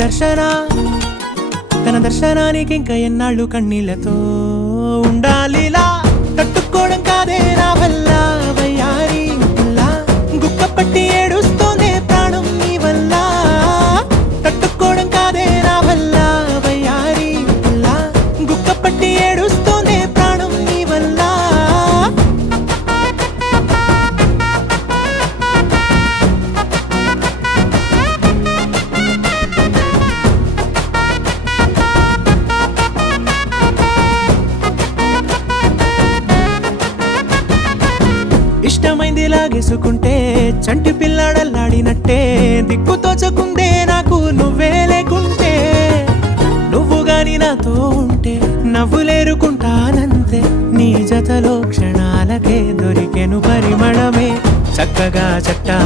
దర్శన తన దర్శనానికి ఇంకా ఎన్నాళ్ళు కన్నీళ్లతో ఉండాలిలా తట్టుకోవడం కాదే నా వల్ల వయ్యారి గుక్క పట్టి ఏడుస్తోందే ప్రాణం నీ వల్ల తట్టుకోవడం కాదే నా వల్ల వయ్యారి గుక్క పట్టి ఏడుస్తోందే ప్రాణం నీ వల్ల ఇష్టమైంది లాగేసుకుంటే చంటి పిల్లాడల్లాడినట్టే దిక్కు తోచకుందే నాకు నువ్వే లేకుంటే నువ్వు గాని నాతో ఉంటే నవ్వులేరుకుంటానంతే నీ జతలో క్షణాలకే దొరికెను పరిమళమే చక్కగా చట్టా